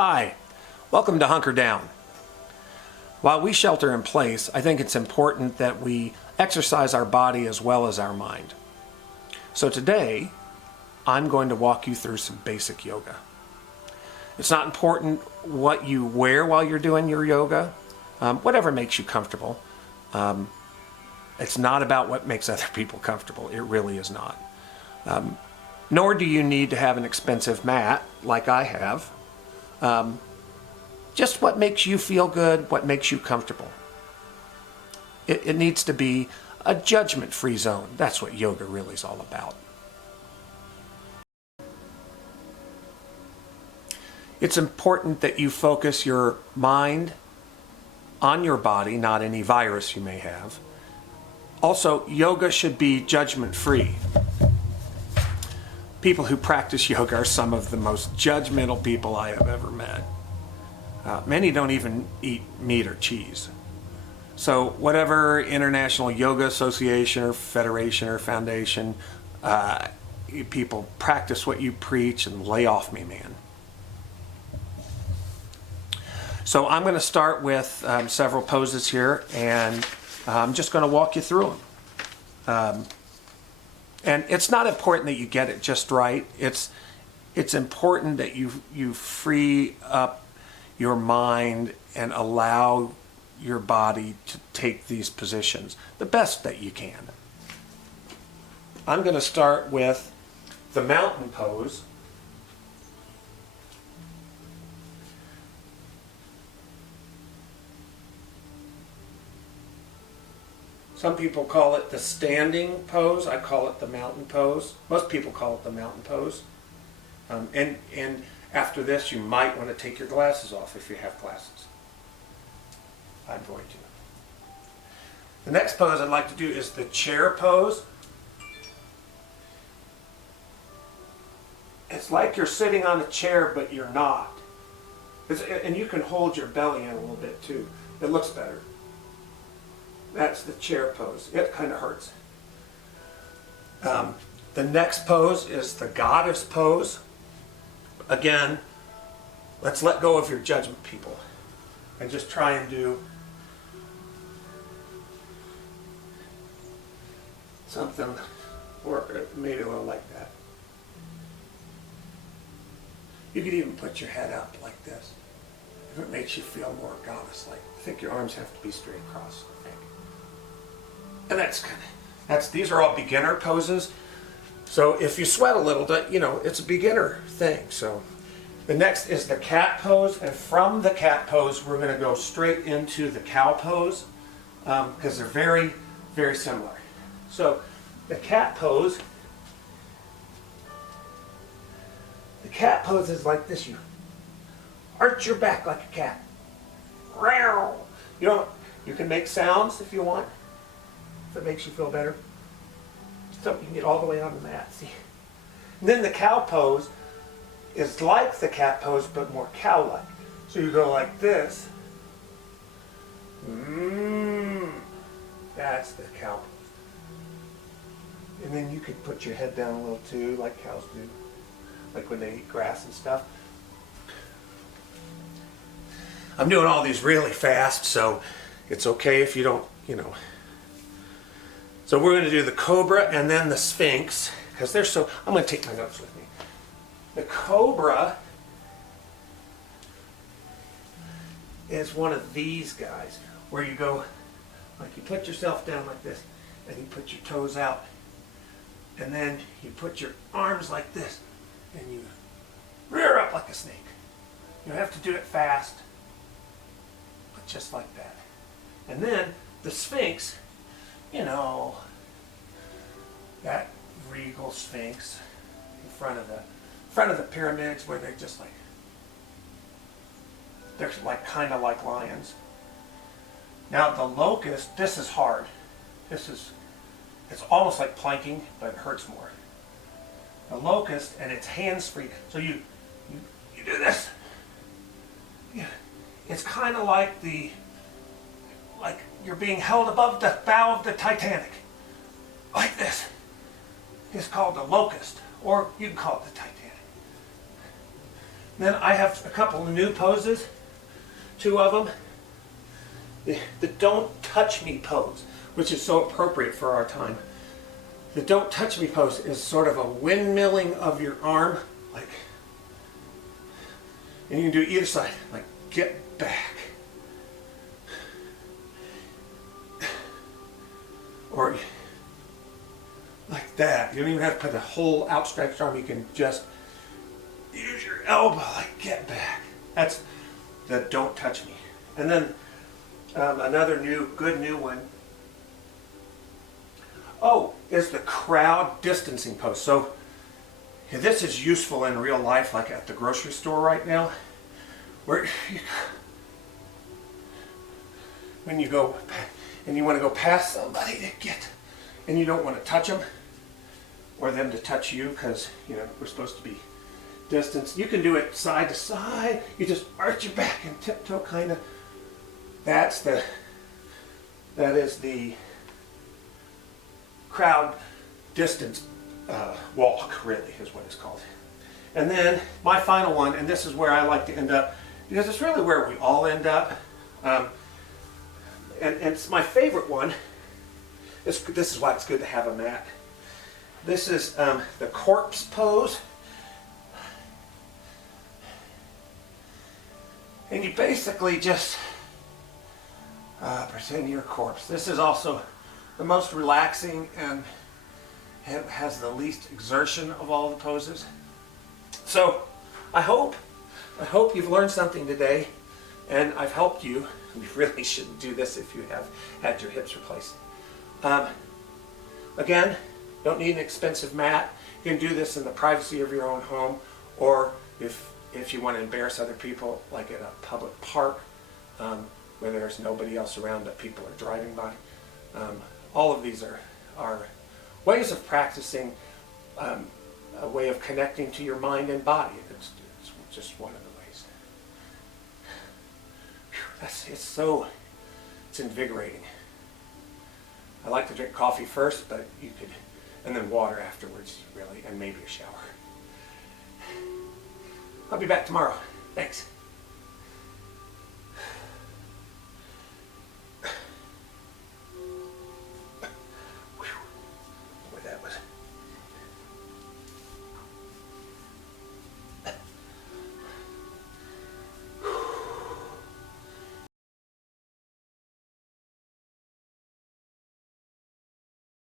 Hi, welcome to Hunker Down. While we shelter in place, I think it's important that we exercise our body as well as our mind. So today, I'm going to walk you through some basic yoga. It's not important what you wear while you're doing your yoga, whatever makes you comfortable. It's not about what makes other people comfortable. It really is not. Nor do you need to have an expensive mat like I have. Just what makes you feel good, what makes you comfortable. It needs to be a judgment-free zone. That's what yoga really is all about. It's important that you focus your mind on your body, not any virus you may have. Also, yoga should be judgment-free. People who practice yoga are some of the most judgmental people I have ever met. Many don't even eat meat or cheese. So whatever International Yoga Association or Federation or Foundation, people practice what you preach and lay off me, man. So I'm going to start with several poses here, and I'm just going to walk you through them. And it's not important that you get it just right. It's important that you free up your mind and allow your body to take these positions the best that you can. I'm going to start with the mountain pose. Some people call it the standing pose. I call it the mountain pose. Most people call it the mountain pose. And after this, you might want to take your glasses off if you have glasses. I'm going to. The next pose I'd like to do is the chair pose. It's like you're sitting on a chair, but you're not. And you can hold your belly in a little bit too. It looks better. That's the chair pose. It kind of hurts. The next pose is the goddess pose. Again, let's let go of your judgment, people, and just try and do something or maybe a little like that. You could even put your head up like this if it makes you feel more goddess-like. I think your arms have to be straight across, I think. And these are all beginner poses. So if you sweat a little, it's a beginner thing. So the next is the cat pose, and from the cat pose, we're going to go straight into the cow pose because they're very, very similar. So the cat pose is like this. You arch your back like a cat. You can make sounds if you want. If it makes you feel better. So you can get all the way on the mat, see? And then the cow pose is like the cat pose, but more cow-like. So you go like this. That's the cow pose. And then you could put your head down a little too, like cows do. Like when they eat grass and stuff. I'm doing all these really fast, so it's okay if you don't, So we're going to do the cobra and then the sphinx, because they're so, I'm going to take my notes with me. The cobra is one of these guys, where you go, like you put yourself down like this, and you put your toes out, and then you put your arms like this, and you rear up like a snake. You don't have to do it fast, but just like that. And then the sphinx, that regal sphinx in front of the pyramids, where they're kind of like lions. Now the locust, this is hard. It's almost like planking, but it hurts more. The locust, and it's hands free. So you do this. Yeah. It's kind of like you're being held above the bow of the Titanic. Like this. It's called the locust, or you can call it the Titanic. Then I have a couple of new poses, 2 of them. The don't touch me pose, which is so appropriate for our time. The don't touch me pose is sort of a windmilling of your arm, like, and you can do either side, like get back. Or like that. You don't even have to put the whole outstretched arm. You can just use your elbow, like get back. That's the don't touch me. And then another good new one. Oh, is the crowd distancing pose. So this is useful in real life, like at the grocery store right now, where when you go and you want to go past somebody to get, and you don't want to touch them or them to touch you, because we're supposed to be distanced. You can do it side to side. You just arch your back and tiptoe, kind of. That is the crowd distance walk, really, is what it's called. And then my final one, and this is where I like to end up, because it's really where we all end up. And it's my favorite one. This is why it's good to have a mat. This is the corpse pose. And you basically just pretend you're a corpse. This is also the most relaxing and it has the least exertion of all the poses. So I hope you've learned something today, and I've helped you. You really shouldn't do this if you have had your hips replaced. Again, don't need an expensive mat. You can do this in the privacy of your own home, or if you want to embarrass other people, like at a public park where there's nobody else around but people are driving by. All of these are ways of practicing a way of connecting to your mind and body. It's just one of the ways. It's invigorating. I like to drink coffee first, but you could, and then water afterwards, really, and maybe a shower. I'll be back tomorrow. Thanks.